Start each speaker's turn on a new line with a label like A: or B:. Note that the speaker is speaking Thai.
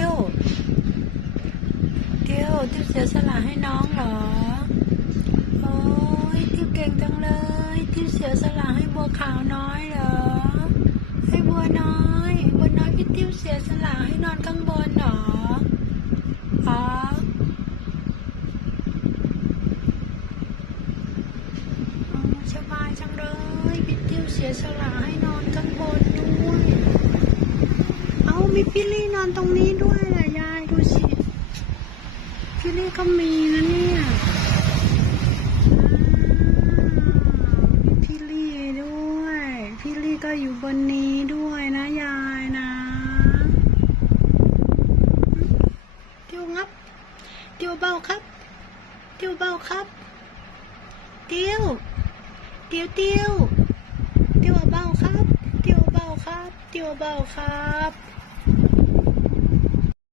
A: ติวเสียสละให้น้องเหรอ โอ้ยติวเก่งจังเลยติวเสียสละให้บัวขาวน้อยเหรอ ให้บัวน้อยบัวน้อยพี่ติวเสียสละให้นอนข้างบนเหรออ๋อสบายจังเลยพี่ติวเสียสละให้นอนข้างบน มีพี่ลี่นอนตรงนี้ด้วยเหรอยายดูสิพี่ลี่ก็มีนะเนี่ยมีพี่ลี่ด้วย พี่ลี่ก็อยู่บนนี้ด้วยนะยายนะเตียวงับเตียวเบาครับเตียวเบาครับเตียวเตียวเตียวเตียวเบาครับเตียวเบาครับเตียวเบาครับ